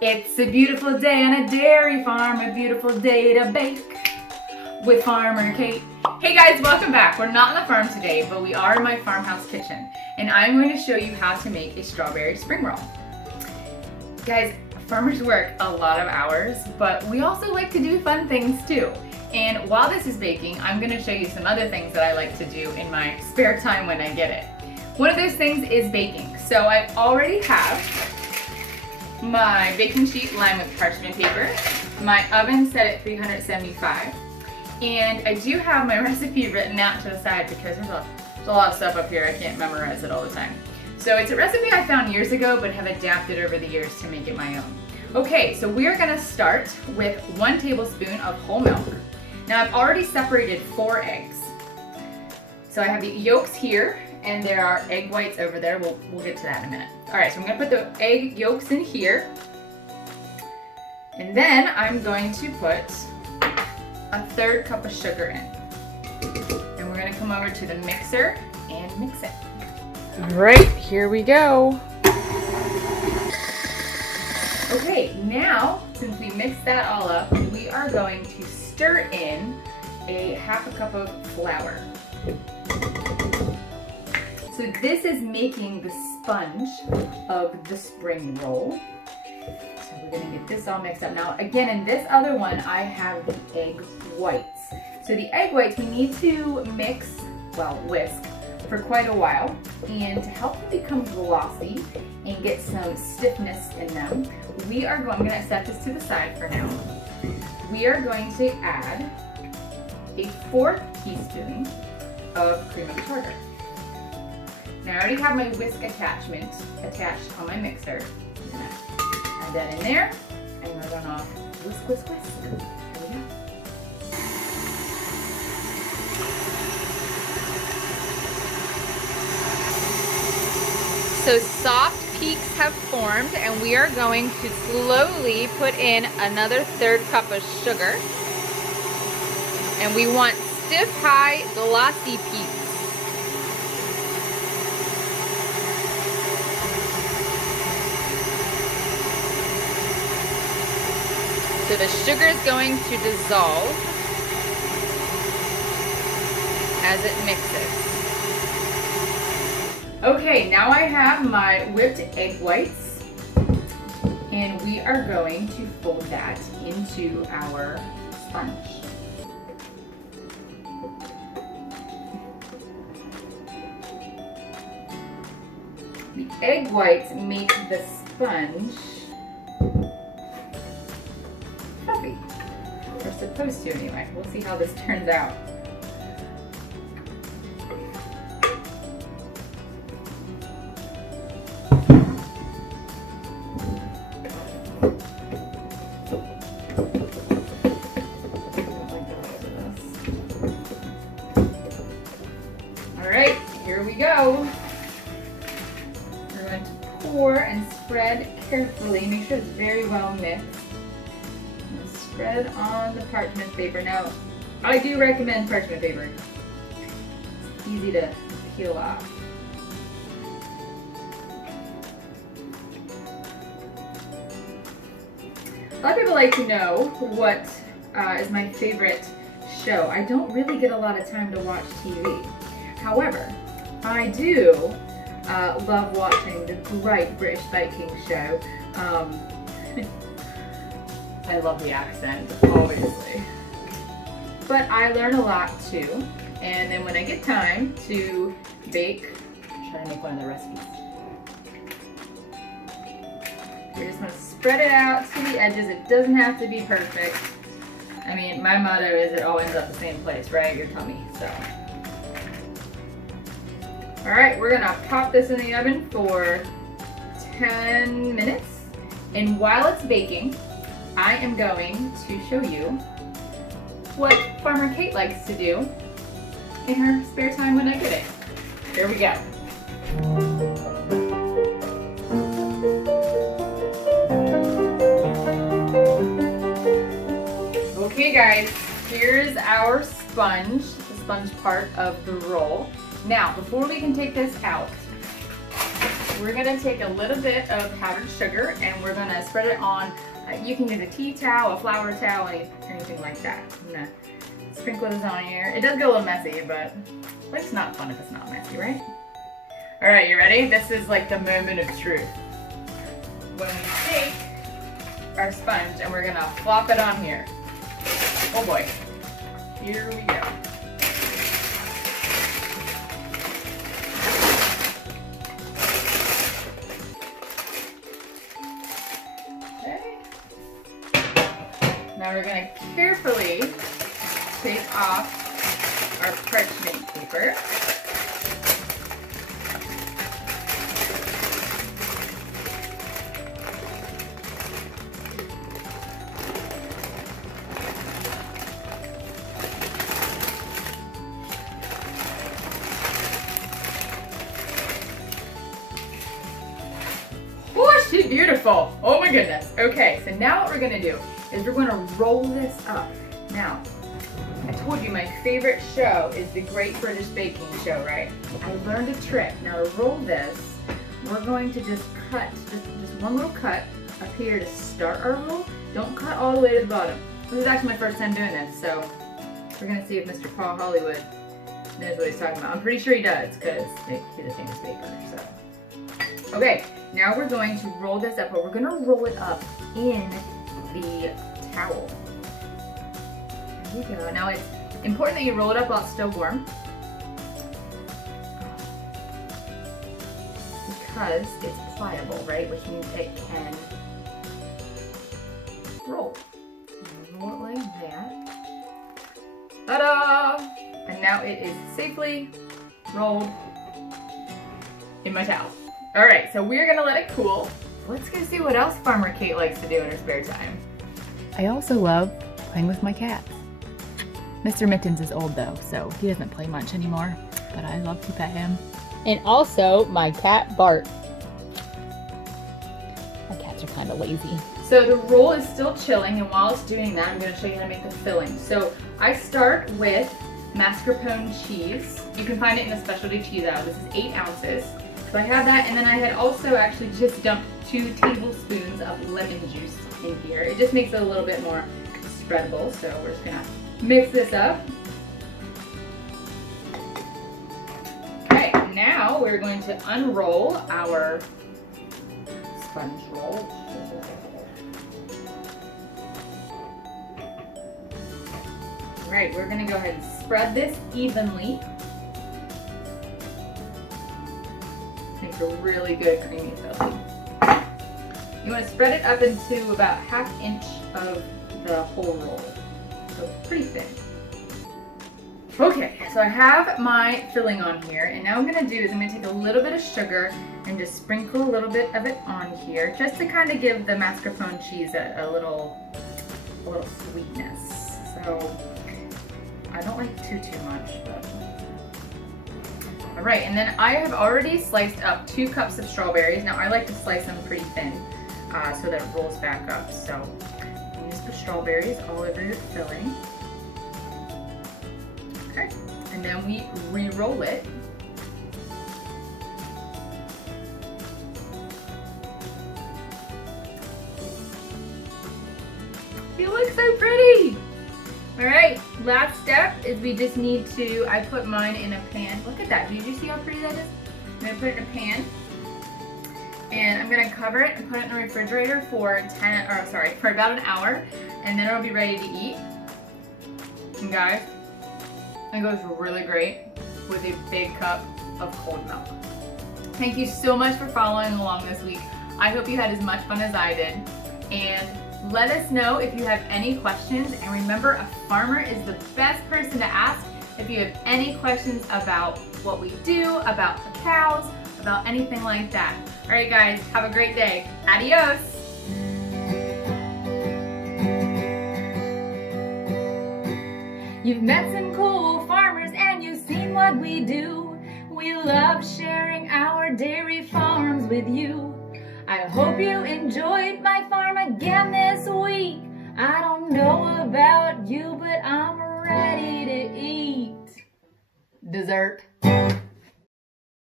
It's a beautiful day on a dairy farm, a beautiful day to bake with Farmer Kate. Hey guys, welcome back. We're not on the farm today, but we are in my farmhouse kitchen, and I'm going to show you how to make a strawberry spring roll. Guys, farmers work a lot of hours, but we also like to do fun things too. And while this is baking, I'm going to show you some other things that I like to do in my spare time when I get it. One of those things is baking. So I already have my baking sheet lined with parchment paper, my oven set at 375, and I do have my recipe written out to the side because there's a lot of stuff up here. I can't memorize it all the time. So it's a recipe I found years ago but have adapted over the years to make it my own. Okay, so we are going to start with 1 tablespoon of whole milk. Now I've already separated 4 eggs. So I have the yolks here, and there are egg whites over there. We'll get to that in a minute. All right, so I'm gonna put the egg yolks in here. And then I'm going to put a 1/3 cup of sugar in. And we're gonna come over to the mixer and mix it. All right, here we go. Okay, now, since we mixed that all up, we are going to stir in a 1/2 cup of flour. So this is making the sponge of the spring roll. So we're gonna get this all mixed up. Now again, in this other one, I have the egg whites. So the egg whites we need to whisk for quite a while. And to help them become glossy and get some stiffness in them, I'm gonna set this to the side for now. We are going to add a 1/4 teaspoon of cream of tartar. Now I already have my whisk attachment attached on my mixer. I'm gonna add that in there, and we're gonna whisk, whisk, whisk. Here we go. So soft peaks have formed, and we are going to slowly put in another 1/3 cup of sugar. And we want stiff, high, glossy peaks. So the sugar is going to dissolve as it mixes. Okay, now I have my whipped egg whites, and we are going to fold that into our sponge. The egg whites make the sponge fluffy. We're supposed to anyway. We'll see how this turns out. All right, here we go. We're going to pour and spread carefully. Make sure it's very well mixed. Spread on the parchment paper. Now, I do recommend parchment paper. It's easy to peel off. A lot of people like to know what is my favorite show. I don't really get a lot of time to watch TV. However, I do love watching the great British baking show. I love the accent, obviously. But I learn a lot too. And then when I get time to bake, I'll try to make one of the recipes. You just want to spread it out to the edges. It doesn't have to be perfect. I mean, my motto is it all ends up the same place, right? Your tummy, so. All right, we're gonna pop this in the oven for 10 minutes. And while it's baking, I am going to show you what Farmer Kate likes to do in her spare time when I get it. Here we go. Okay guys, here's our sponge, the sponge part of the roll. Now, before we can take this out, we're gonna take a little bit of powdered sugar and we're gonna spread it on, you can use a tea towel, a flour towel, anything like that. I'm gonna sprinkle this on here. It does get a little messy, but life's not fun if it's not messy, right? All right, you ready? This is like the moment of truth. When we take our sponge and we're gonna flop it on here. Oh boy, here we go. Okay. Now we're gonna carefully take off our parchment paper. She's beautiful. Oh my goodness. Okay, so now what we're gonna do is we're gonna roll this up. Now, I told you my favorite show is the Great British Baking Show, right? I learned a trick. Now to roll this, we're going to just cut, just one little cut up here to start our roll. Don't cut all the way to the bottom. This is actually my first time doing this, so we're gonna see if Mr. Paul Hollywood knows what he's talking about. I'm pretty sure he does, because he's a famous baker, so. Okay, now we're going to roll this up, but we're gonna roll it up in the towel. There you go. Now it's important that you roll it up while it's still warm, because it's pliable, right? Which means it can roll. Roll it like that. Ta-da! And now it is safely rolled in my towel. All right, so we're gonna let it cool. Let's go see what else Farmer Kate likes to do in her spare time. I also love playing with my cats. Mr. Mittens is old though, so he doesn't play much anymore, but I love to pet him. And also my cat Bart. My cats are kind of lazy. So the roll is still chilling, and while it's doing that, I'm gonna show you how to make the filling. So I start with mascarpone cheese. You can find it in the specialty cheese aisle. This is 8 ounces. So I have that, and then I had also actually just dumped 2 tablespoons of lemon juice in here. It just makes it a little bit more spreadable, so we're just gonna mix this up. Okay, now we're going to unroll our sponge roll. All right, we're gonna go ahead and spread this evenly. Makes a really good creamy filling. You want to spread it up into about 1/2 inch of the whole roll. So pretty thin. Okay, so I have my filling on here, and now what I'm gonna do is I'm gonna take a little bit of sugar and just sprinkle a little bit of it on here, just to kind of give the mascarpone cheese a little sweetness. So I don't like too much, but. All right, and then I have already sliced up 2 cups of strawberries. Now I like to slice them pretty thin so that it rolls back up. So use the strawberries all over your filling. Okay, and then we re-roll it. It looks so pretty. All right, last step is we just need to, I put mine in a pan. Look at that, did you see how pretty that is? I'm gonna put it in a pan, and I'm gonna cover it and put it in the refrigerator for about an hour, and then it'll be ready to eat. And guys, it goes really great with a big cup of cold milk. Thank you so much for following along this week. I hope you had as much fun as I did, and let us know if you have any questions, and remember, a farmer is the best person to ask if you have any questions about what we do, about the cows, about anything like that. All right, guys, have a great day. Adios. You've met some cool farmers and you've seen what we do. We love sharing our dairy farms with you. I hope you enjoyed my farm again this week. I don't know about you, but I'm ready to eat dessert.